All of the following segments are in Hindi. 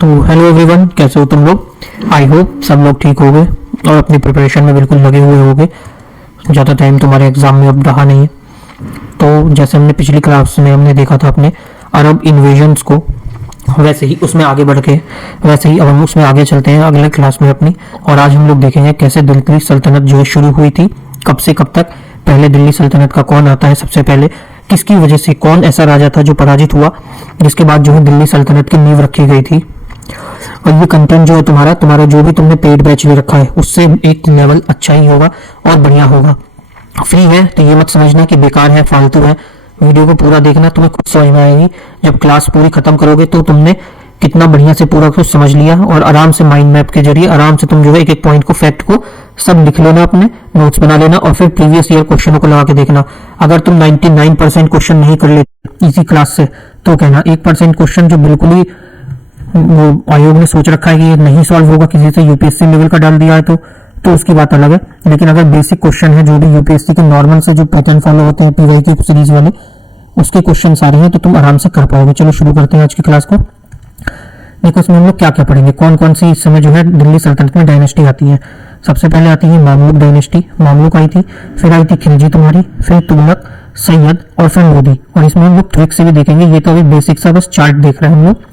तो हेलो एवरीवन, कैसे हो तुम लोग। आई होप सब लोग ठीक होंगे और अपनी प्रिपरेशन में बिल्कुल लगे हुए होंगे। ज़्यादा टाइम तुम्हारे एग्जाम में अब रहा नहीं है। तो जैसे हमने पिछली क्लास में हमने देखा था अपने अरब इन्वेजन्स को, वैसे ही उसमें आगे बढ़ के वैसे ही अब हम उसमें आगे चलते हैं अगले क्लास में अपनी। और आज हम लोग देखेंगे कैसे दिल्ली सल्तनत जो है शुरू हुई थी, कब से कब तक, पहले दिल्ली सल्तनत का कौन आता है सबसे पहले, किसकी वजह से, कौन ऐसा राजा था जो पराजित हुआ, जिसके बाद जो है दिल्ली सल्तनत की नींव रखी गई थी। और ये कंटेंट जो है तुम्हारा तुम्हारा जो भी तुमने पेड बैच ले रखा है उससे एक लेवल अच्छा ही होगा और बढ़िया होगा। फ्री है तो ये मत समझना कि बेकार है, फालतू है। वीडियो को पूरा देखना, तुम्हें खुद समझ में आएगी। जब क्लास पूरी खत्म करोगे तो तुमने कितना बढ़िया से पूरा कुछ समझ लिया, और आराम से माइंड मैप के जरिए आराम से तुम जो है एक एक पॉइंट को, फैक्ट को सब लिख लेना, अपने नोट्स बना लेना और फिर प्रीवियस ईयर क्वेश्चनों को लगा के देखना। अगर तुम 99% क्वेश्चन नहीं कर लेते इसी क्लास से तो कहना 1% क्वेश्चन जो बिल्कुल ही वो आयोग ने सोच रखा है कि ये नहीं सॉल्व होगा, किसी से यूपीएससी लेवल का डाल दिया है तो उसकी बात अलग है। लेकिन अगर बेसिक क्वेश्चन है जो भी यूपीएससी के नॉर्मल से जो पैटर्न फॉलो होते हैं पीवाई की सीरीज वाले, उसके क्वेश्चन सारे हैं तो तुम आराम से कर पाओगे। चलो शुरू करते हैं आज की क्लास को। देखो इसमें हम लोग क्या क्या पढ़ेंगे, कौन कौन सी इस समय जो है दिल्ली सल्तनत में डायनेस्टी आती है। सबसे पहले आती है मामलुक डायनेस्टी, मामलुक आई थी। फिर आई थी खिलजी तुम्हारी, फिर तुगलक, सैयद और फिर लोधी। और इसमें हम लोग ट्रिक से भी देखेंगे, ये तो अभी बेसिक सा बस चार्ट देख रहे हैं हम लोग।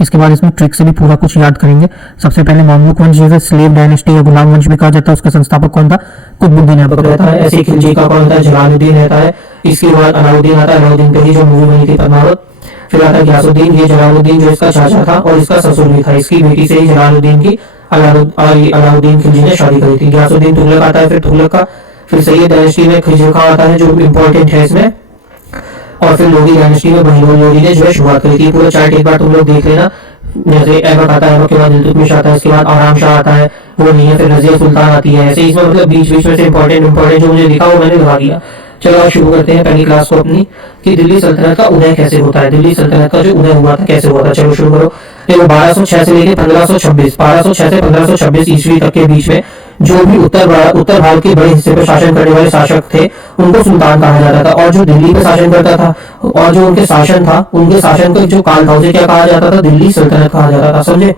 इसके बाद इसमें ट्रिक से भी पूरा कुछ याद करेंगे। सबसे पहले मामलुक वंश जैसे स्लेव डायनेस्टी या गुलाम वंश भी कहा जाता है, उसका संस्थापक कौन था, कुतुबुद्दीन ऐबक रहता है। ऐसे खिलजी का कौन था, जलालुद्दीन रहता है। इसके बाद अलाउद्दीन आता है, अलाउद्दीन पे ही जो मूवी बनी थी पद्मावत। फिर आता है गयासुद्दीन, ये जलालुद्दीन जो इसका चाचा था और इसका ससुर भी था, इसकी बेटी से ही जलालुद्दीन की अलाउद्दीन खिलजी ने शादी करी थी। गयासुद्दीन तुगलक आता है, फिर तुगलक का, फिर सैयद डायनेस्टी में खिलजी का आता है जो इंपॉर्टेंट है इसमें, और फिर लोधी डायनेस्टी में बहलोल लोधी ने जो है शुरुआत करी थी। पूरा चार्ट एक बार तुम लोग देख लेना। जैसे ऐबक आता है, ऐबक के बाद इल्तुतमिश आता है, इसके बाद आराम शाह आता है, वो नहीं है, फिर रजिया सुल्तान आती है। ऐसे इसमें मतलब बीच बीच में से इंपॉर्टेंट जो मुझे लिखा वो मैंने लगा दिया। चलो आज शुरू करते हैं पहली क्लास को अपनी, कि दिल्ली सल्तनत का उदय कैसे होता है, दिल्ली सल्तनत का जो उदय हुआ था कैसे हुआ था। चलो शुरू करो। देखो 1206 से लेकर 1526, 1206 से 1526 ईस्वी तक के बीच में जो भी उत्तर भारत के बड़े हिस्से पर शासन करने वाले शासक थे उनको सुल्तान कहा जाता था। और जो दिल्ली पे शासन करता था और जो उनके शासन था, उनके शासन का जो काल था उसे क्या कहा जाता था, दिल्ली सल्तनत कहा जाता था। समझे।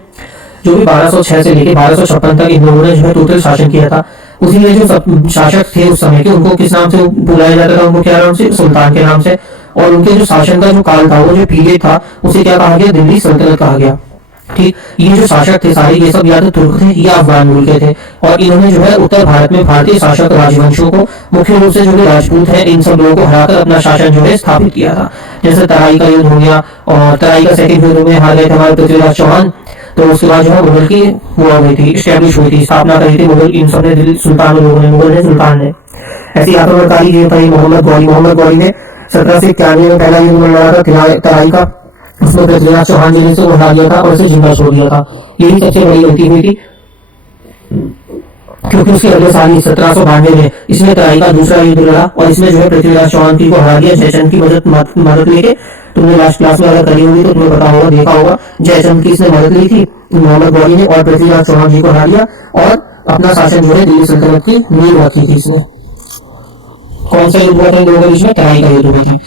जो भी 1206 से लेकर 1256 तक इन लोगों ने जो है टोटल शासन किया था, उसी में जो शासक थे उस समय के, उनको किस नाम से बुलाया जाता था, उनको क्या नाम से, सुल्तान के नाम से। और उनके जो शासन का जो काल था, वो जो पीरियड था, उसे क्या कहा गया, दिल्ली सल्तनत कहा गया। ठीक, ये जो शासक थे सारे, ये सब या तो तुर्क थे या अफगान मुल्क के थे। और इन्होंने जो है उत्तर भारत में भारतीय शासक राजवंशों को, मुख्य रूप से जो भी राजपूत है, इन सब लोगों को हराकर अपना शासन जो है स्थापित किया था। जैसे तराई का युद्ध हो गया, और तराई का सेकंड युद्ध में हार गए थे हमारे पृथ्वीराज चौहान। तो उसके बाद जो है मुगल की वो हो गई थी, स्टैब्लिश हुई थी, स्थापना करी थी मुगल, इन सब ने दिल्ली सुल्तान लोगों ने, मुगल ने, सुल्तान ने। ऐसी आक्रमणकारी जो था मोहम्मद गौरी ने 1791 में पहला युद्ध लड़ा था तराई का, उसमें पृथ्वीराज चौहान जी ने उसे हरा दिया था और उसे जिंदा छोड़ दिया था। यही सबसे बड़ी गलती हुई थी, क्योंकि उसके अगले साल ही 1792 में इसने तराई का दूसरा युद्ध लड़ा और इसमें जो है पृथ्वीराज चौहान जी को हरा दिया जयचंद की मदद लेके। तुमने लास्ट क्लास में अगर करी होगी तो तुम्हें पता होगा, देखा होगा, जयचंद की इसने मदद ली थी मोहम्मद गौरी ने, और पृथ्वीराज चौहान जी को हरा दिया और अपना शासन जो है दिल्ली सल्तनत की नींव रखी थी इसने। कौन सा युद्ध हुआ था इन लोगों के बीच में, तराई का युद्ध हुई थी।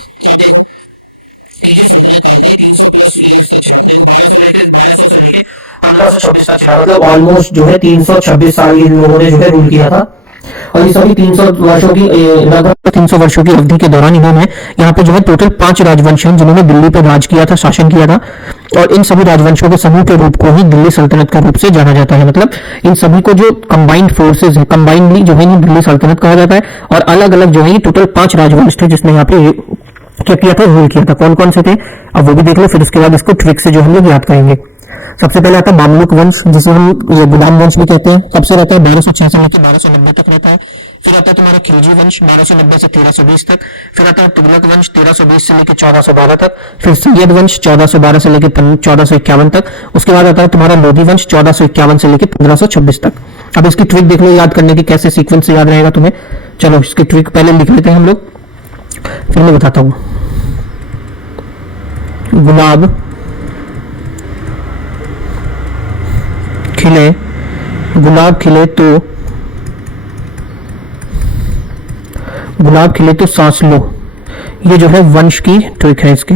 मतलब ऑलमोस्ट जो है 326 साल इन लोगों ने जो है रूल किया था। और ये सभी 300 वर्षों की, लगभग 300 वर्षों की अवधि के दौरान इन्होंने यहाँ पे जो है टोटल 5 राजवंश हैं जिन्होंने दिल्ली पर राज किया था, शासन किया था। और इन सभी राजवंशों के समूह के रूप को ही दिल्ली सल्तनत के रूप से जाना जाता है। मतलब इन सभी को जो कंबाइंड फोर्सेज है, कंबाइंडली जो है दिल्ली सल्तनत कहा जाता है। और अलग अलग जो है टोटल 5 राजवंश थे जिसने यहाँ पे क्या किया था, रूल किया था। कौन कौन से थे अब वो भी देख लो, फिर उसके बाद इसको ट्रिक से जो हम लोग याद करेंगे। सबसे पहले आता है मामलुक वंश, जिसे हम गुलाम वंश भी कहते हैं। कब से रहता है, 1206 से लेकर 1290 तक रहता है। फिर आता है तुम्हारा खिलजी वंश 1290 से 1320 तक। फिर आता है तुगलक वंश 1320 से लेकर 1412 तक। फिर सैयद वंश 1412 से लेकर 1451 तक। उसके बाद आता है तुम्हारा लोधी वंश 1451 से लेकर 1526 तक। अब इसकी ट्रिक देख लो याद करने की, कैसे सीक्वेंस से याद रहेगा तुम्हें। चलो इसकी ट्रिक पहले लिख लेते हैं हम लोग, फिर मैं बताता हूँ। गुलाब खिले, गुलाब खिले तो सांस लो, ये जो है वंश की ट्रिक है इसके।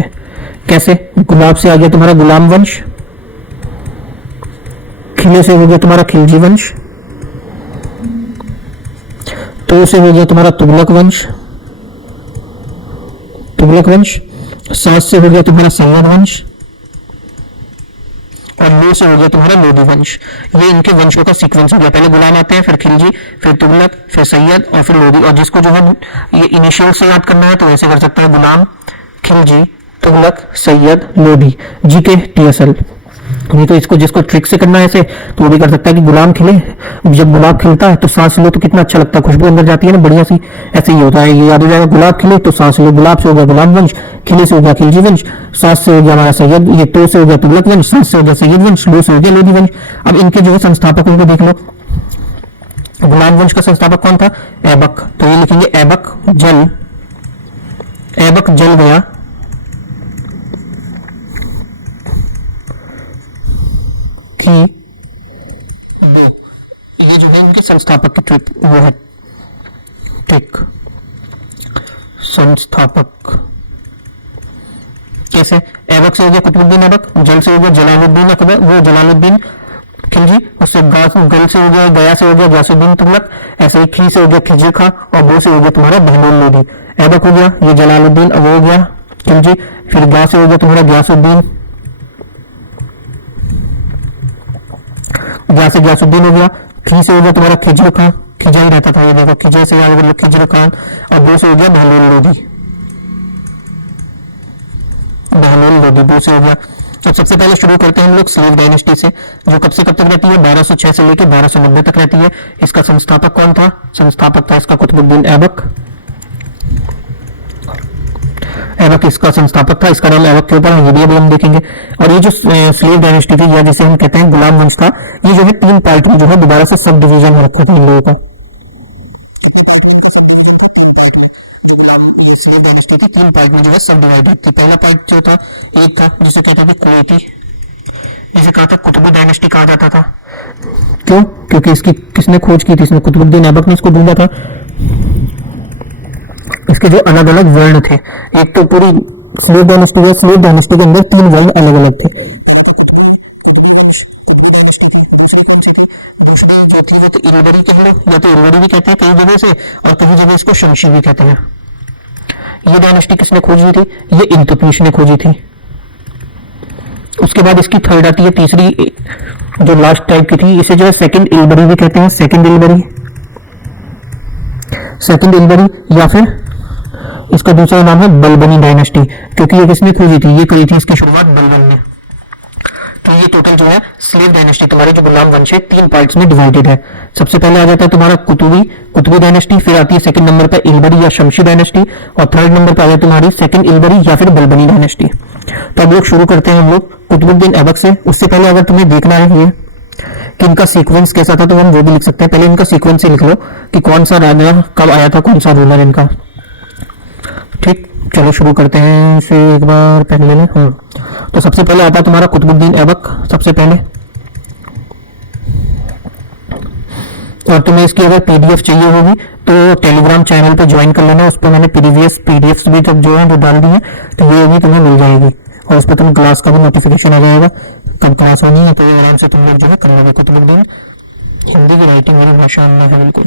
कैसे, गुलाब से आ गया तुम्हारा गुलाम वंश, खिले से हो गया तुम्हारा खिलजी वंश, तो से हो गया तुम्हारा तुगलक वंश, तुगलक वंश, सास से हो गया तुम्हारा सैयद वंश, और लो से हो गया तुम्हारा लोधी वंश। ये इनके वंशों का सीक्वेंस हो गया। पहले गुलाम आते हैं, फिर खिलजी, फिर तुगलक, फिर सैयद और फिर लोधी। और जिसको जो है ये इनिशियल से याद करना है तो वैसे कर सकते हैं, गुलाम, खिलजी, तुगलक, सैयद, लोधी। GK TSL। नहीं तो इसको जिसको ट्रिक से करना है ऐसे तो वो भी कर सकता है कि गुलाम खिले, जब गुलाब खिलता है तो सांस लो तो कितना अच्छा लगता है, खुशबू अंदर जाती है ना बढ़िया सी, ऐसे ही होता है। ये याद हो जाएगा, गुलाब खिले तो सांस लो, गुलाब से हो गया गुलाम वंश, खिले से हो गया खिलजी वंश, सांस से हो गया हमारा सैयद, ये तो से हो गया तुगलक वंश, सांस से हो गया सैयद वंश, लो से हो गया लोधी वंश। अब इनके जो है संस्थापकों को देख लो। गुलाम वंश का संस्थापक कौन था? ऐबक। तो ये लिखेंगे ऐबक जल, ऐबक जल गया, कि ये जो है इनके संस्थापक की ट्रिक वो है, ट्रिक संस्थापक। कैसे? ऐबक से हो गया कुतुबुद्दीन ऐबक, जल से हो गया जलालुद्दीन अकबर, वो जलालुद्दीन खिलजी, उससे गल से हो गया गया से हो गया गयासुद्दीन तुगलक, ऐसे ही खी से हो गया खिजी खां, और गो से हो गया तुम्हारा बहलोल लोधी। ऐबक हो गया ये जलालुद्दीन, अब हो गया खिलजी, फिर गया से हो गया तुम्हारा गयासुद्दीन, गया से गयासुद्दीन हो गया, खी से हो गया तुम्हारा खिजर खां, खिजा ही रहता था ये, देखो खिजे से याद कर खिजर खान, और गो से हो गया बहलोल लोधी, बहलोल लोधी दो से हो गया। तो सबसे पहले शुरू करते हैं हम लोग स्लेव डायनेस्टी से, जो कब से कब तक रहती है? 1206 से लेकर 1290 तक रहती है। इसका संस्थापक कौन था? संस्थापक था इसका कुतुबुद्दीन ऐबक, ऐबक इसका संस्थापक था। इसका नाम ऐबक क्यों पड़ा ये भी अभी हम देखेंगे। और ये जो स्लेव डायनेस्टी थी या जिसे हम कहते हैं गुलाम वंश था, ये जो है 3 पार्ट में जो है दोबारा से सब डिवीजन हो रखा था इन लोगों का। स्लेव डायनेस्टी थी 3 पार्ट में जो है सब डिवाइडेड थी। पहला पार्ट जो था एक था जिसे कहते थे कुवैती, इसे कहा था कुतुबी डायनेस्टी कहा जाता था। क्यों? क्योंकि इसकी किसने खोज की थी? इसने कुतुबुद्दीन ऐबक ने इसको ढूंढा था। इसके जो अलग अलग वर्ण थे, एक तो पूरी स्लेव डायनेस्टी है, स्लेव डायनेस्टी के अंदर 3 वर्ण अलग अलग थे। जो थी वो तो इल्बरी कह लो, या तो इल्बरी भी कहते हैं कई जगह से, और कई जगह इसको शमशी भी कहते हैं। ये डायनेस्टी किसने खोजी थी? ये इल्तुतमिश ने खोजी थी। उसके बाद इसकी थर्ड आती है, तीसरी जो लास्ट टाइप की थी, इसे जो है सेकंड इल्बरी भी कहते हैं, सेकंड इल्बरी, सेकंड इल्बरी, या फिर इसका दूसरा नाम है बलबनी डायनेस्टी, क्योंकि ये किसने खोजी थी? ये करी थी इसकी शुरुआत बलबन ने। तो ये टोटल जो है स्लेव डायनेस्टी तुम्हारे जो गुलाम वंश है 3 पार्ट्स में डिवाइडेड है। सबसे पहले आ जाता है तुम्हारा कुतुबी डायनेस्टी, फिर आती है सेकंड नंबर पर इल्बरी या शमशी डायनेस्टी, और थर्ड नंबर पर आ जाती है तुम्हारी सेकंड इल्बरी या फिर बलबनी डायनेस्टी। तो अब लोग शुरू करते हैं हम लोग कुतुबुद्दीन ऐबक से। उससे पहले अगर तुम्हें देखना है ये कि इनका सीक्वेंस कैसा था तो हम वो भी लिख सकते हैं। पहले इनका सीक्वेंस से लिख लो कि कौन सा राजा कब आया था, कौन सा रूलर इनका। ठीक, चलो शुरू करते हैं इसे एक बार पहले लें। तो सबसे पहले आता है तुम्हारा कुतुबुद्दीन ऐबक सबसे पहले। और तुम्हें इसकी अगर पीडीएफ चाहिए होगी तो टेलीग्राम चैनल पे ज्वाइन कर लेना, उस पर मैंने प्रीवियस पीडीएफ भी तक जो है जो डाल दी है, तो ये भी तुम्हें मिल जाएगी। और उस पर तुम क्लास का भी नोटिफिकेशन आ जाएगा कब क्लास होनी है, तो आराम से तुम लोग जो है कर लेना। कुतुबुद्दीन हिंदी की राइटिंग मेरी भाषा में है बिल्कुल।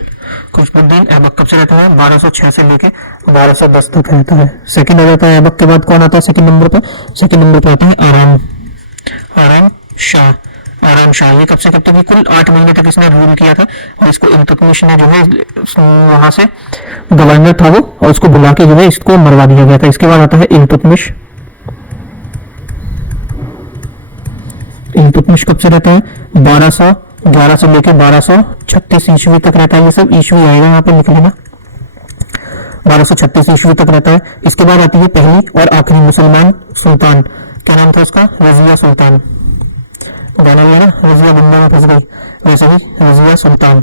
कुतुबुद्दीन ऐबक कब से रहता है? 1206 से लेके 1210 तक रहता है। सेकंड आ जाता है ऐबक के बाद कौन आता है सेकंड नंबर पे? सेकंड नंबर पे आता है आराम शाह। आराम शाह ये कब से कब तक? कुल 8 महीने तक इसने रूल किया था, और इसको इल्तुतमिश ने जो है वहां से गवर्नर था वो, और उसको बुला के जो है इसको मरवा दिया गया था। इसके बाद आता है इल्तुतमिश। इल्तुतमिश कब से रहता है? 1211 से लेकर 1236 ईस्वी तक रहता है। ये सब ईस्वी आएगा यहाँ पे लिख लेना, 1236 ईस्वी तक रहता है। इसके बाद आती है पहली और आखिरी मुसलमान सुल्तान, क्या नाम था उसका? रजिया सुल्तान। गाना में ना रजिया गुंडा में फंस गई, वैसे ही रजिया सुल्तान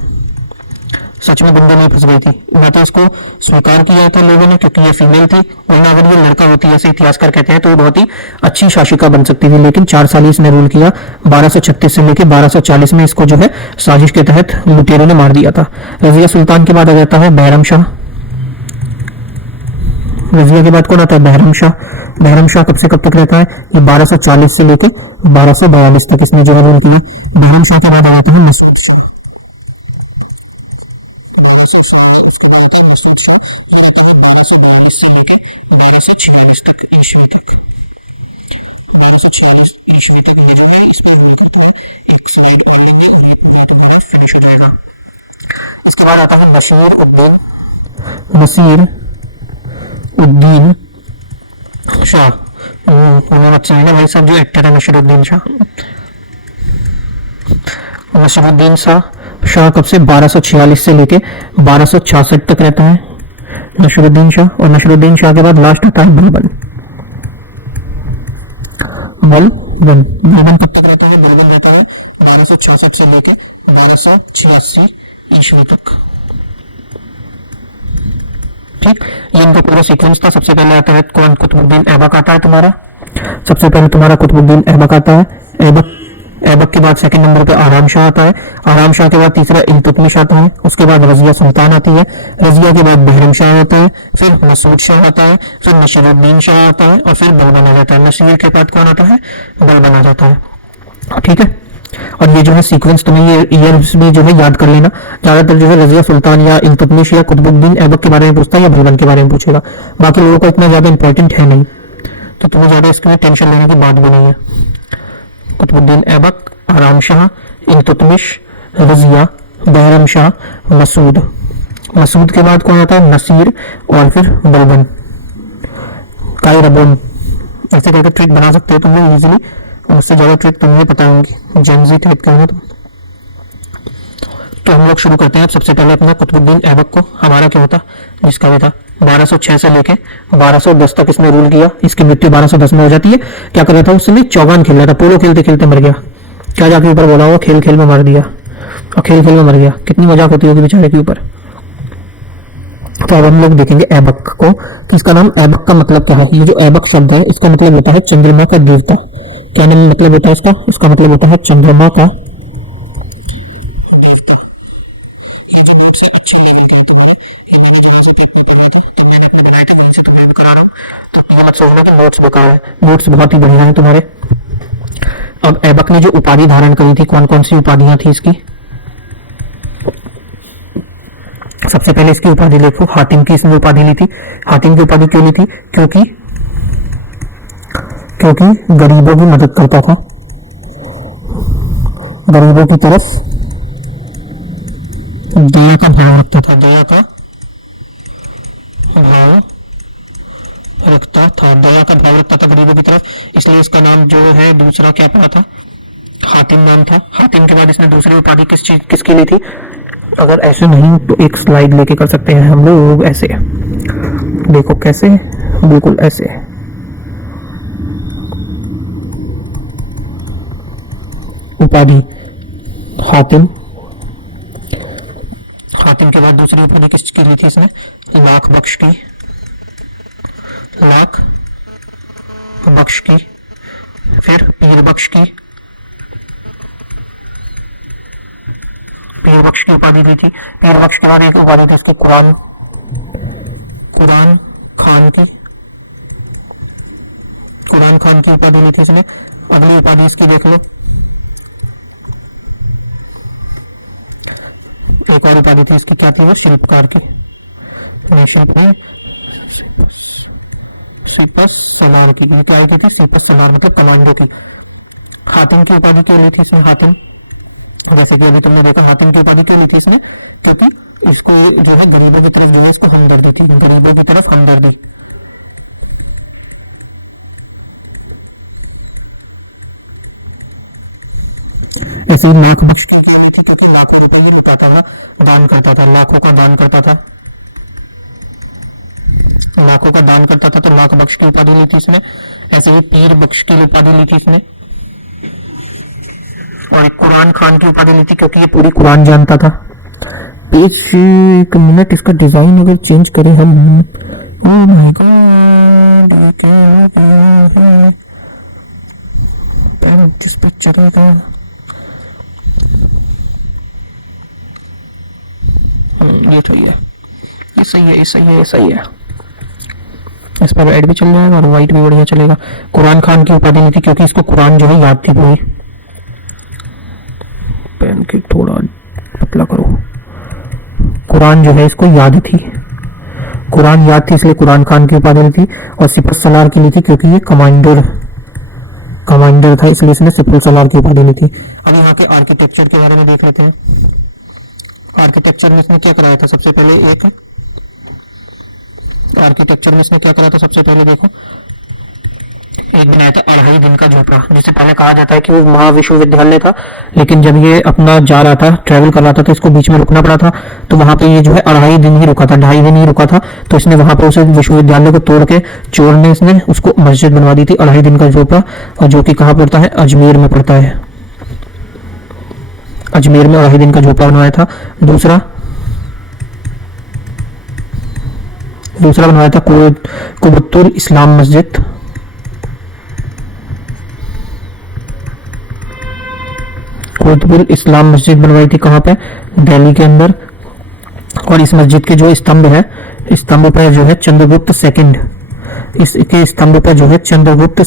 सच में गुंडा नहीं फंस गई थी। ना तो इसको स्वीकार किया था लोगों ने क्योंकि ये फीमेल थी, वरना अगर ये लड़का होती है ऐसे इतिहासकार कहते हैं तो वो बहुत ही अच्छी शासिका बन सकती थी। लेकिन 4 साल इसने रूल किया, 1236 से लेकर 1240 में इसको जो है साजिश के तहत लुटेरों ने मार दिया था। रजिया सुल्तान के बाद आ जाता है बैरम शाह। रजिया के बाद कौन आता है? बहरम शाह। बहरम शाह कब से कब तक रहता है? ये 1240 से लेकर 1242 तक इसने जो है रूल किया। बहरम शाह के बाद आ जाते हैं मसूद शाह। उसके बाद आता है मसूद शाह, जो आता है 1242 से लेके 1246 तक ईस्वी तक। 1246 ईस्वी तक ये जो है इसमें रूल करता है, एक स्लाइड पढ़ने में और ये पूरा तुम्हारा फिनिश हो जाएगा। उसके बाद आता है बशीर उद्दीन शाह। वो बच्चा है ना भाई साहब जो एक्टर है, नसीरुद्दीन शाह। नसीरुद्दीन शाह कब से 1246 से लेके 1266 तक रहता है नसीरुद्दीन शाह। और नसीरुद्दीन शाह के बाद लास्ट आता है बलबन कब तक रहता है? बलबन रहता है 1266 से लेके 1286 ईस्वी तक। ठीक, ये इनका पूरा सीक्वेंस था। सबसे पहले आता है कौन? कुतुबुद्दीन ऐबक आता है तुम्हारा। सबसे पहले तुम्हारा कुतुबुद्दीन ऐबक आता है। ऐबक के बाद सेकंड नंबर पे आराम शाह आता है। आराम शाह के बाद तीसरा इल्तुतमिश आता है। उसके बाद रजिया सुल्तान आती है। रजिया के बाद बहरम शाह आता है। फिर मसूद शाह आता है। फिर नसीरुद्दीन शाह आता है और फिर बलबन आ जाता है। नसीर के बाद कौन आता है? बलबन आ जाता है। ठीक है, और ये जो है सीक्वेंस तुम्हें ये ईयर्स में जो है याद कर लेना। ज्यादातर जो है रजिया सुल्तान या इल्तुतमिश या कुतुबुद्दीन ऐबक के बारे में पूछता है या बलबन के बारे में पूछेगा। बाकी लोगों को इतना ज्यादा इंपॉर्टेंट है नहीं, तो तुम्हें ज्यादा इसके लिए टेंशन लेने की बात भी नहीं है। कुतुबुद्दीन ऐबक, आराम शाह, इल्तुतमिश, रजिया, बहरम शाह, मसूद के बाद कौन आता है? नसीर और फिर बलबन। कायरबोन ऐसे करके ट्रिक बना सकते हो तुम लोग इजीली, और उससे ज्यादा ट्रिक तुम्हें पता होंगी, जेनजी टाइप के हो तुम। तो हम लोग शुरू करते हैं। सबसे पहले अपना कुतुबुद्दीन ऐबक को, हमारा क्या होता जिसका भी था 1206 से लेके 1210 तक इसने रूल किया। इसकी मृत्यु 1210 में हो जाती है। क्या कर रहा था उस समय? चौगान खेल रहा था, पोलो खेलते खेलते मर गया। क्या जाके ऊपर बोला हुआ, खेल खेल में मार दिया और खेल खेल में मर गया। कितनी मजाक होती होगी बेचारे के ऊपर। तो अब हम लोग देखेंगे ऐबक को कि इसका नाम ऐबक का मतलब क्या है। ये जो ऐबक शब्द है इसका मतलब होता है चंद्रमा का देवता। क्या नाम मतलब होता है इसका? उसका मतलब होता है चंद्रमा का नोट्स बहुत ही बढ़िया है तुम्हारे। अब ऐबक ने जो उपाधि धारण करी थी, कौन कौन सी उपाधियां थी इसकी? सबसे पहले इसकी उपाधि देखो, हातिम की इसने उपाधि ली थी। हातिम की उपाधि क्यों ली थी? क्योंकि गरीबों की मदद करता था, गरीबों की तरफ दया का भाव रखता था, दया का भाव रखता था गरीबों की तरफ। इसलिए इसका नाम जो है दूसरा क्या पड़ा था? हातिम नाम था। हातिम के बाद इसने दूसरी उपाधि किसकी ली थी? अगर ऐसे नहीं तो एक स्लाइड लेके कर सकते हैं हम लोग। ऐसे देखो, कैसे? बिल्कुल ऐसे। उपाधि हातिम के बाद दूसरी उपाधि किसकी ली थी इसने? लाख बख्श की। फिर पीर बख्श की उपाधि दी थी। पीर बख्श के बाद एक उपाधि थी उसकी कुरान खान की उपाधि ली थी इसने। अगली उपाधि इसकी देख लो, एक और उपाधि थी इसकी, क्या थी वो? शिल्पकार की। सिपस सलार की। क्या होती थी? सिपस सलार मतलब कमांडो की। हातिम की उपाधि क्यों ली थी इसने? हातिम, जैसे कि अभी तुमने देखा, हातिम की उपाधि क्यों ली थी इसने? क्योंकि इसको जो है गरीबों की तरफ जो है इसको हमदर्दी थी, गरीबों की तरफ हमदर्दी। ऐसे ही लाख बख्श की क्या ली थी? क्योंकि लाखों रुपए ही लुटाता था, दान करता था, लाखों का दान करता था, तो लाख बख्श की उपाधि ली थी इसने। ऐसे ही पीर बख्श की उपाधि ली थी इसने। और एक कुरान खान की उपाधि ली थी क्योंकि ये पूरी कुरान जानता था। एक मिनट, इसका डिजाइन अगर चेंज करें हम, ओह माय गॉड, जिस पे चलेगा ये सही है। इस पर रेड भी चल जाएगा और व्हाइट भी बढ़िया चलेगा। कुरान खान की उपाधि ली थी क्योंकि इसको कुरान जो है याद थी पूरी। घोटाला करो। कुरान जो है इसको याद थी, कुरान याद थी इसलिए कुरान खान की उपाधि थी, और सिपह सलार की ली थी क्योंकि ये कमांडर था, इसलिए इसने सिपह सलार की उपाधि ली थी। अब यहाँ के आर्किटेक्चर के बारे में देख लेते हैं। आर्किटेक्चर में इसने क्या कराया था? सबसे पहले देखो एक बनाया था अढ़ाई दिन का झोपड़ा, जिसे पहले कहा जाता है कि वो महाविश्वविद्यालय था, लेकिन जब ये अपना जा रहा था, ट्रेवल कर रहा था, तो इसको बीच में रुकना पड़ा था, तो वहां पे ये जो है अढ़ाई दिन ही रुका था, 2.5 दिन ही रुका था, तो इसने वहां पे उसे विश्वविद्यालय को तोड़ के चोर ने इसने उसको मस्जिद बनवा दी थी, अढ़ाई दिन का झोपड़ा, और जो कि कहाँ पड़ता है? अजमेर में पड़ता है। अजमेर में अढ़ाई दिन का झोपड़ा बनवाया था। दूसरा बनवाया था कुतुबुल इस्लाम मस्जिद। कुतुबुल इस्लाम मस्जिद बनवाई थी कहाँ पे? दिल्ली के अंदर। और इस मस्जिद के जो स्तंभ है, स्तंभ पर जो है चंद्रगुप्त सेकंड, इसके स्तंभ पर जो है चंद्रगुप्त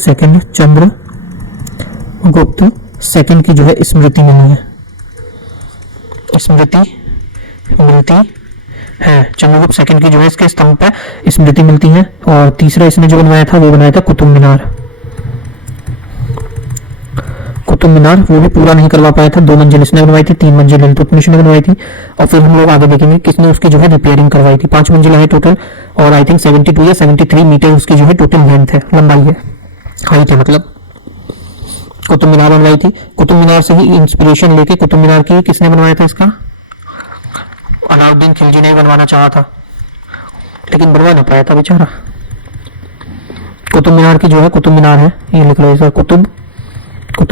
सेकंड की जो है स्मृति मिली है, चंद्रगुप्त सेकंड की जो है इसके स्तंभ पर स्मृति मिलती है। और तीसरा इसने जो बनवाया था वो बनाया था कुतुब मीनार, वो भी पूरा नहीं करवा पाया था। 2 मंजिल इसने बनवाई थी, 3 मंजिल इल्तुतमिश ने बनवाई थी, और फिर हम लोग आगे देखेंगे किसने उसकी जो है रिपेयरिंग करवाई थी। 5 मंजिल है टोटल, और आई थिंक 72 या 73 मीटर उसकी जो है टोटल लेंथ है, लंबाई है, हाइट है मतलब। कुतुब मीनार बनवाई थी। कुतुब मीनार से ही इंस्पिरेशन लेके कुतुब मीनार की किसने बनवाया था? इसका अलाउद्दीन खिलजी ने बनवाना चाहा था, लेकिन बनवा नहीं पाया था बेचारा। कुतुब मीनार की जो है, कुतुब मीनार है, ये लिख लो इसका, कुतुब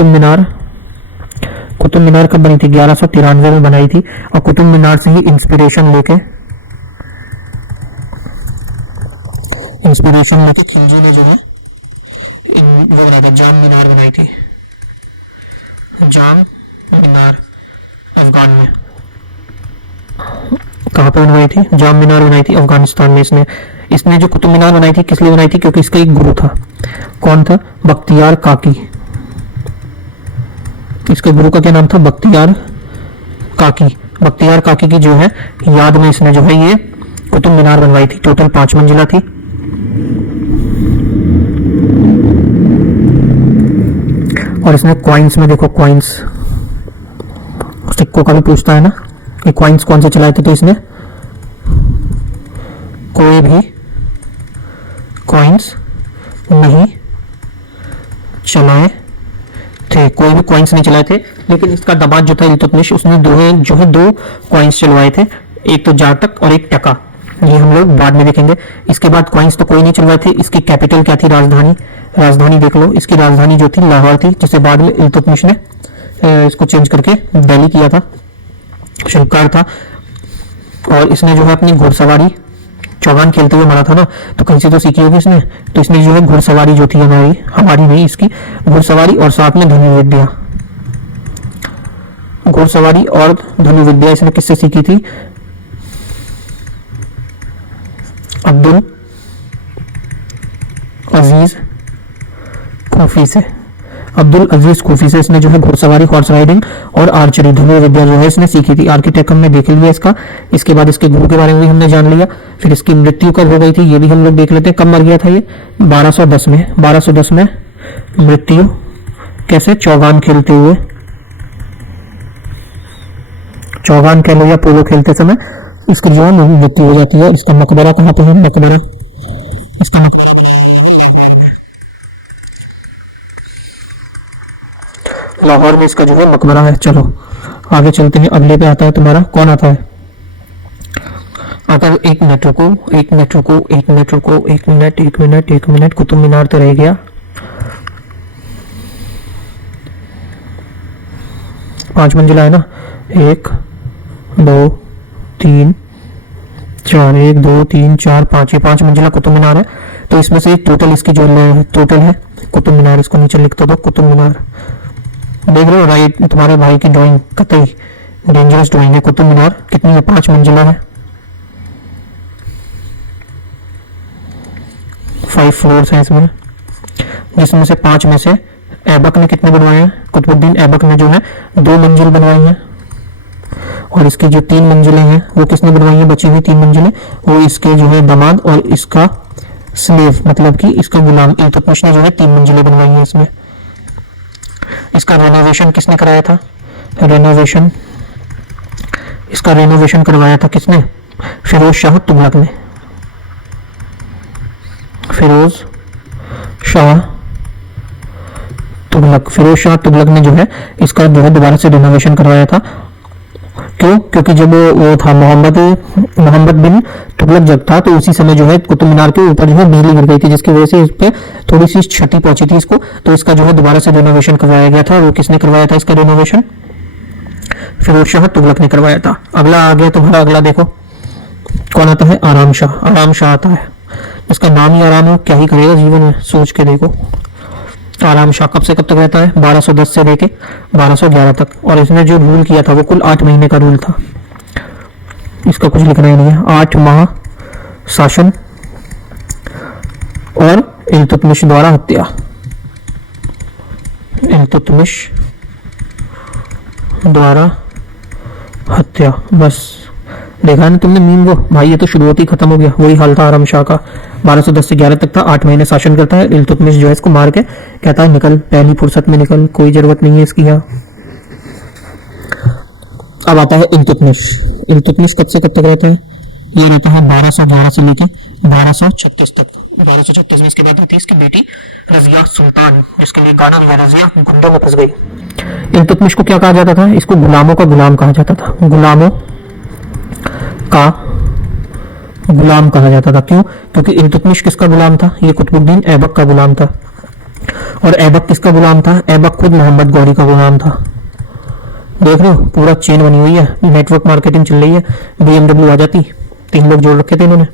मीनार कब बनी थी? 1193 में बनाई थी, और कुतुब मीनार से ही इंस्पिरेशन लेके खिलजी ने जो है वो बनाई थी, जाम मीनार बनाई थी, जाम मीनार अफगान में। कहाँ पे बनवाई थी? जाम मीनार बनाई थी अफगानिस्तान में। इसने जो कुतुब मीनार बनाई थी किस लिए बनाई थी? क्योंकि इसका एक गुरु था। कौन था? बख्तियार काकी। इसके गुरु का क्या नाम था? बख्तियार काकी की जो है याद में इसने जो है ये कुतुब मीनार बनवाई थी। टोटल 5 मंजिला थी। और इसने कॉइन्स में देखो, कॉइन्स सिक्कों का भी पूछता है ना, ये कॉइन्स कौन से चलाए थे? तो इसने कोई भी कॉइन्स नहीं चलाए थे, लेकिन इसका दामाद जो था इल्तुतमिश, उसने दो कॉइन्स चलवाए थे, एक तो जाटक और एक टका। ये हम लोग बाद में देखेंगे। इसके बाद कॉइन्स तो कोई नहीं चलवाए थे। इसकी कैपिटल क्या थी? राजधानी देख लो, इसकी राजधानी जो थी लाहौर थी, जिसे बाद में इल्तुतमिश ने इसको चेंज करके दिल्ली किया था, शिल्पकार था। और इसने जो है अपनी घुड़सवारी, चौगान खेलते हुए मरा था ना, तो कहीं से तो सीखी होगी इसने। तो इसने जो है घुड़सवारी जो थी हमारी नहीं, इसकी घुड़सवारी और साथ में धनुर्विद्या, घुड़सवारी और धनुर्विद्या इसने किससे सीखी थी? अब्दुल अजीज खूफी से इसने जो है घुड़सवारी, हॉर्स राइडिंग और आर्चरी, धनुर्विद्या जो है इसने सीखी थी। आर्किटेक्ट हमने देख लिया इसका। इसके बाद इसके गुरु के बारे में भी हमने जान लिया। फिर इसकी मृत्यु कब हो गई थी ये भी हम लोग देख लेते हैं। कब मर गया था ये? 1210 में मृत्यु। कैसे? चौगान खेलते हुए, चौगान कह लो या पोलो खेलते समय इसकी जो है मृत्यु हो जाती है। इसका मकबरा कहाँ पे है? इसका लाहौर में इसका जो है मकबरा है। चलो आगे चलते हैं। अगले पे आता है तुम्हारा, कौन आता है? एक मिनट, कुतुब मीनार तो रह गया। 5 मंजिला है ना, 1 2 3 4, 1 2 3 4 5, ये 5 मंजिला कुतुब मीनार है। तो इसमें से टोटल इसकी जो टोटल है कुतुब मीनार, इसको नीचे लिख दो कुतुब मीनार। देख रहे हो राइट, तुम्हारे भाई की ड्राइंग कतई डेंजरस ड्राइंग है। कुतुब मीनार कितनी है? 5 मंजिला है, 5 फ्लोर्स हैं इसमें, जिसमें से 5 में से ऐबक ने कितने बनवाए हैं? कुतुबुद्दीन ऐबक ने जो है 2 मंजिल बनवाई है। और इसकी जो 3 मंजिलें हैं वो किसने बनवाई है, बची हुई 3 मंजिलें वो इसके जो है दामाद और इसका स्लेव मतलब कि इसका गुलाम इल्तुतमिश ने जो है 3 मंजिलें बनवाई है इसमें। इसका रेनोवेशन किसने कराया था, रेनोवेशन इसका रेनोवेशन करवाया था किसने, फिरोज शाह तुगलक ने। फिरोज शाह तुगलक ने जो है इसका जो है दोबारा से रेनोवेशन करवाया था। क्यों, क्योंकि जब वो था मोहम्मद बिन तुगलक जब था तो उसी समय जो है कुतुब मीनार के ऊपर जो है बिजली गिर गई थी, जिसकी वजह से इस पे थोड़ी सी क्षति पहुंची थी इसको, तो इसका जो है दोबारा से रेनोवेशन करवाया गया था। वो किसने करवाया था इसका रेनोवेशन, फिरोज शाह तुगलक ने करवाया था। अगला आ गया तुम्हारा, अगला देखो कौन आता है, आराम शाह। आराम शाह आता है, इसका नाम ही आराम है, क्या ही करेगा जीवन में, सोच के देखो। आराम शाह कब से कब तक रहता है, 1210 से लेके 1211 तक, और इसने जो रूल किया था वो कुल 8 महीने का रूल था। इसका कुछ लिखना ही नहीं है। 8 माह शासन और इल्तुतमिश द्वारा हत्या, इल्तुतमिश द्वारा हत्या। बस देखा ना तुमने मीम, वो भाई ये तो शुरुआत ही खत्म हो गया। वही हाल था आराम शाह का, 1210 से 11 तक था, 8 महीने शासन करता है। इल्तुतमिश जो है इसको मार के कहता है निकल, पहली फुर्सत में निकल, कोई जरूरत नहीं है इसकी यहाँ। अब आता है इल्तुतमिश। इल्तुतमिश कब से कब तक रहता है, ये रहता है 1211 से लेके 1236 तक। 1236 में इसके बाद आती है इसकी बेटी रजिया सुल्तान, जिसके लिए गाना भी रजिया गुंडों में फंस गई। इल्तुतमिश को क्या कहा जाता था, इसको गुलामों का गुलाम कहा जाता था, गुलामों का गुलाम कहा जाता था। क्यों, क्योंकि इल्तुतमिश किसका गुलाम था, ये कुतुबुद्दीन ऐबक का गुलाम था। और ऐबक किसका गुलाम था, ऐबक खुद मोहम्मद गौरी का गुलाम था। देख रहे हो पूरा चेन बनी हुई है, नेटवर्क मार्केटिंग चल रही है। BMW आ जाती, 3 लोग जोड़ रखे थे इन्होंने,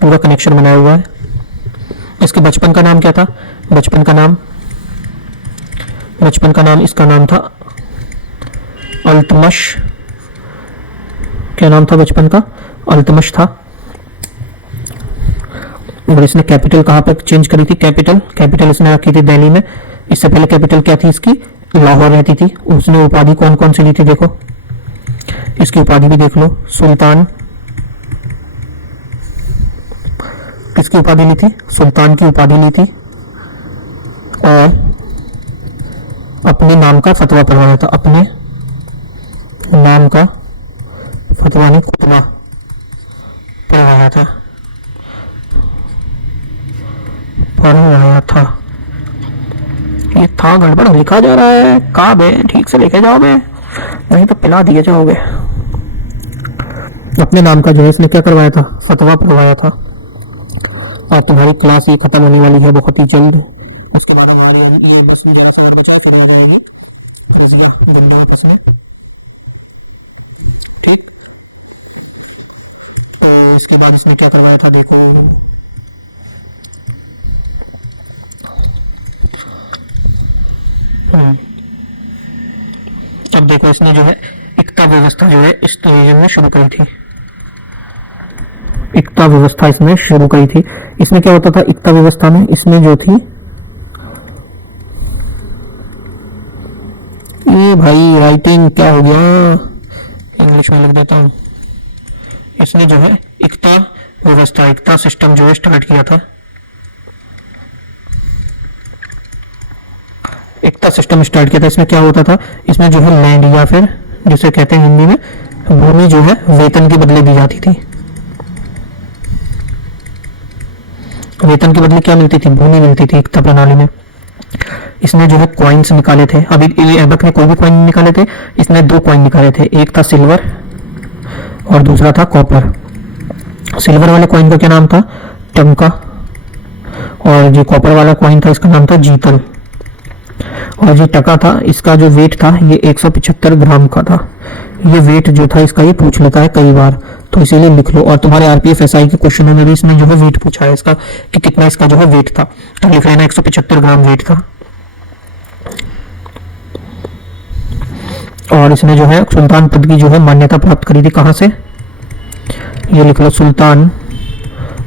पूरा कनेक्शन बनाया हुआ है। इसके बचपन का नाम क्या था, बचपन का नाम इसका नाम था अल्तमश। क्या नाम था बचपन का, अल्तमश था। और इसने कैपिटल कहाँ पर चेंज करी थी, कैपिटल इसने रखी थी दिल्ली में। इससे पहले कैपिटल क्या थी इसकी, लाहौर रहती थी। उसने उपाधि कौन कौन सी ली थी, देखो इसकी उपाधि भी देख लो, सुल्तान। किसकी उपाधि ली थी, सुल्तान की उपाधि ली थी। और अपने नाम का फतवा पढ़वाया था, अपने नाम का फतवा नहीं खुतबा पढ़वाया था, ये था गड़बड़ लिखा जा रहा है, कहाँ बे ठीक से लेके जाओ बे, नहीं तो पिला दिए जाओगे। अपने नाम का जो है इसने क्या करवाया था, फतवा पढ़वाया था। और तुम्हारी क्लास ये खत्म होने वाली है बहुत ही जल्द। उसके बाद हमारे बस में जरा सा बचा फिर हो जाएगा ठीक। तो इसके बाद इसने क्या करवाया था, देखो अब देखो इसने जो है एकता व्यवस्था जो है इस रीजन में शुरू करी थी, एकता व्यवस्था इसमें शुरू करी थी। इसमें क्या होता था एकता व्यवस्था में, इसमें जो थी ये भाई राइटिंग क्या हो गया, इंग्लिश में लिख देता हूँ। इसने जो है एकता व्यवस्था, एकता सिस्टम जो है स्टार्ट किया था, एकता सिस्टम स्टार्ट किया था। इसमें क्या होता था, इसमें जो है लैंड या फिर जिसे कहते हैं हिंदी में भूमि जो है वेतन के बदले दी जाती थी। वेतन के बदले क्या मिलती थी, भूमि मिलती थी एकता प्रणाली में। इसने जो है कॉइन्स निकाले थे, अभी ऐबक ने कोई भी कॉइन निकाले थे, इसने 2 कॉइन निकाले थे, एक था सिल्वर और दूसरा था कॉपर। सिल्वर वाले कॉइन का क्या नाम था, टंका, और जो कॉपर वाला कॉइन था इसका नाम था जीतल। और जो टका था इसका जो वेट था ये 175 ग्राम का था। ये वेट जो था इसका ये पूछ लेता है कई बार, तो इसीलिए लिख लो। और तुम्हारे आरपीएफ एसआई के क्वेश्चनों में भी इसने जो है वेट पूछा है इसका कि कितना इसका जो है वेट था, तो लिख लेना 175 ग्राम वेट था। और इसने जो है सुल्तान पद की जो है मान्यता प्राप्त करी थी, कहां से, ये लिख लो, सुल्तान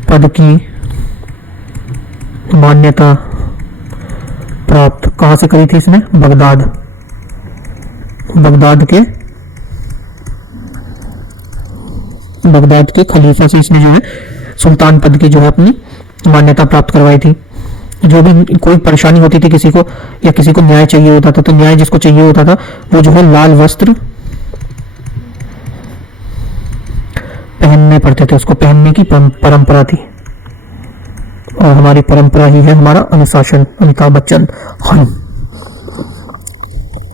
पद की मान्यता प्राप्त कहां से करी थी इसने, बगदाद के बगदाद के खलीफा से इसने जो है सुल्तान पद की जो है अपनी मान्यता प्राप्त करवाई थी। जो भी कोई परेशानी होती थी किसी को, या किसी को न्याय चाहिए होता था, तो न्याय जिसको चाहिए होता था वो जो है लाल वस्त्र पहनने पड़ते थे, उसको पहनने की परंपरा थी। और हमारी परंपरा ही है हमारा अनुशासन। अमिताभ बच्चन। हाँ।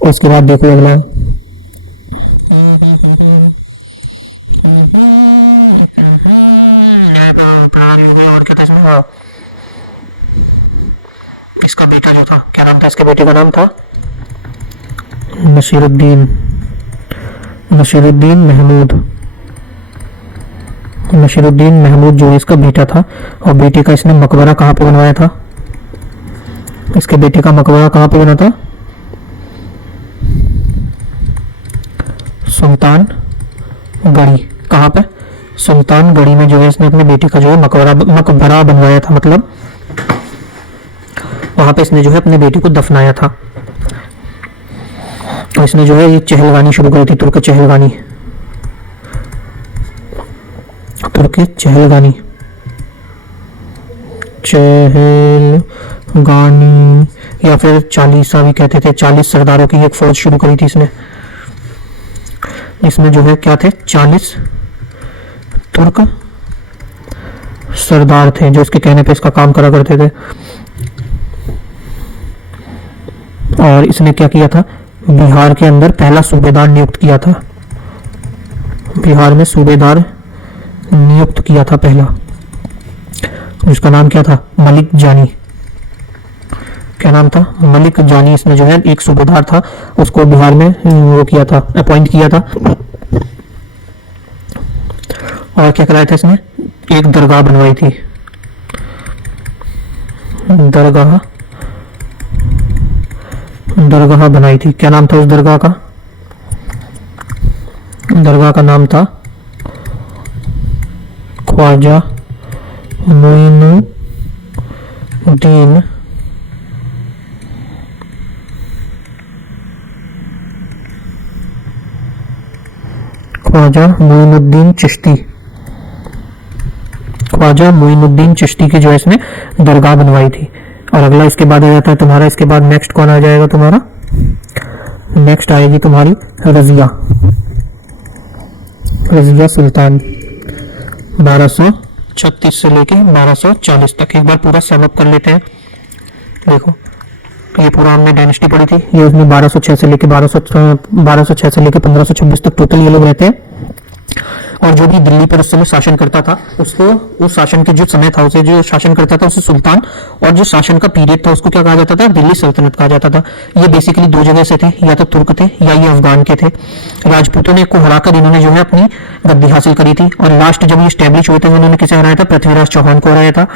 उसके बाद देखो अगला, इसका बेटा जो था, क्या नाम था इसके बेटे का? नाम था नसीरुद्दीन महमूद। नसीरुद्दीन महमूद जो इसका बेटा था। और बेटे का इसने मकबरा कहाँ पे बनवाया था? इसके बेटे का मकबरा कहाँ पे बना था? सुल्तान गढ़ी। कहाँ पे? सुल्तान गढ़ी में जो है इसने अपने बेटे का जो है मकबरा बनवाया था, मतलब वहां पे इसने जो है अपने बेटे को दफनाया था। और इसने जो है ये चहलगानी शुरू करी थी, तुर्क चहलगानी। या फिर चालीसा भी कहते थे। 40 सरदारों की एक फौज शुरू करी थी इसने। इसमें जो है क्या थे? 40 तुर्क सरदार थे जो इसके कहने पे इसका काम करा करते थे। और इसने क्या किया था? बिहार के अंदर पहला सूबेदार नियुक्त किया था। बिहार में सूबेदार नियुक्त किया था पहला। उसका नाम क्या था? मलिक जानी। क्या नाम था? मलिक जानी। इसने जो है एक सूबेदार था, उसको बिहार में वो किया था, अपॉइंट किया था। और क्या कराया था इसने? एक दरगाह बनवाई थी। दरगाह बनाई थी। क्या नाम था उस दरगाह का? दरगाह का नाम था ख्वाजा मोइनुद्दीन चिश्ती। ख्वाजा मोइनुद्दीन चिश्ती की जो है इसने दरगाह बनवाई थी। और अगला इसके बाद आ जाता है तुम्हारा, इसके बाद नेक्स्ट कौन आ जाएगा तुम्हारा? नेक्स्ट आएगी तुम्हारी रजिया सुल्तान। 1236 से लेके 1240 तक। एक बार पूरा समअप कर लेते हैं। देखो ये पूरा हमने डायनेस्टी पढ़ी थी। ये उसमें 1206 से लेके 1526 तक टोटल ये लोग रहते हैं। और जो भी दिल्ली पर उस समय शासन करता था, उसको उस शासन के जो समय था, उसे जो शासन करता था उसे सुल्तान, और जो शासन का पीरियड था उसको क्या कहा जाता था? दिल्ली सल्तनत कहा जाता था। ये बेसिकली दो जगह से थे, या तो तुर्क थे या ये अफगान के थे। राजपूतों ने को हराकर इन्होंने जो है अपनी गद्दी हासिल करी थी। और लास्ट जब ये स्टैब्लिश हुए थे उन्होंने किसे हराया था? पृथ्वीराज चौहान को हराया था।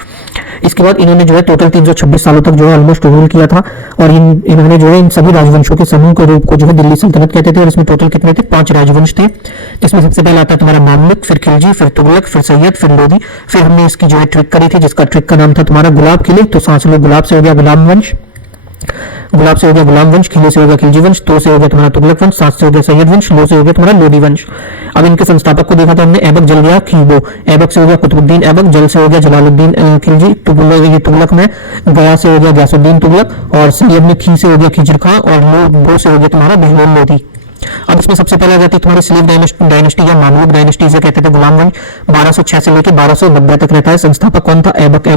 इसके बाद इन्होंने जो है टोटल 326 सालों तक जो है ऑलमोस्ट रूल किया था। और इन्होंने जो है इन सभी राजवंशों के समूह के रूप को जो है दिल्ली सल्तनत कहते थे। और इसमें टोटल कितने थे? 5 राजवंश थे, जिसमें सबसे पहले आता है तुम्हारा मामलुक, फिर खिलजी, फिर तुगलक, फिर सैयद, फिर लोधी। फिर हमने इसकी जो है ट्रिक करी थी, जिसका ट्रिक का नाम था तुम्हारा गुलाब खिले। तो सांस लो, गुलाब से हो गया गुलाम वंश, गुलाब से हो गया गुलाम वंश, खिले से हो गया खिलजी वंश, तो से हो गया तुम्हारा तुगलक वंश, सांस से हो गया सैयद वंश, लो से हो गया तुम्हारा लोधी वंश। अब इनके संस्थापक को देखा था हमने। ऐबक जल गया खीबो, ऐबक से हो गया कुतुबुद्दीन ऐबक, जल से हो गया जलालुद्दीन खिलजी, तुगलक में गया से हो गया गयासुद्दीन तुगलक, और सैयद में खी से हो गया खिजर खां, और लो से हो गया तुम्हारा बहलोल लोधी। अब इसमें सबसे पहले आ जाती है तुम्हारी स्लेव डायनेस्टी या मामलुक डायनेस्टी से कहते थे। गुलाम वंश 1206 से लेकर 1290 तक रहता है। संस्थापक कौन था? ऐबक।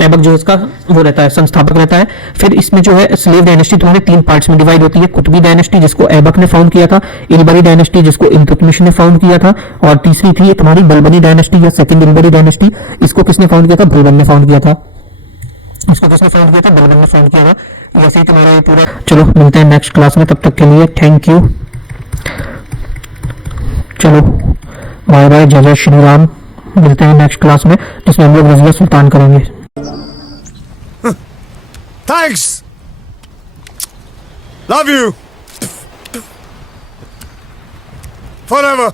ऐबक जो इसका वो रहता है, संस्थापक रहता है। फिर इसमें जो है स्लेव डायनेस्टी तुम्हारे 3 पार्ट्स में डिवाइड होती है। कुतुबी डायनेस्टी जिसको ऐबक ने फाउंड किया था, इलबरी डायनेस्टी जिसको इल्तुतमिश ने फाउंड किया था, और तीसरी थी तुम्हारी बलबनी डायनेस्टी या सेकंड इलबरी डायनेस्टी। इसको किसने फाउंड किया था? बलबन ने फाउंड किया था। इसको किसने फाउंड किया था? बलबन ने फाउंड किया था। वैसे ही तुम्हारा ये पूरा। चलो मिलते हैं नेक्स्ट क्लास में, तब तक के लिए थैंक यू। चलो बाय बाय, जय जय श्री राम। मिलते हैं नेक्स्ट क्लास में, जिसमें हम लोग रजिया सुल्तान करेंगे। Thanks, love you forever.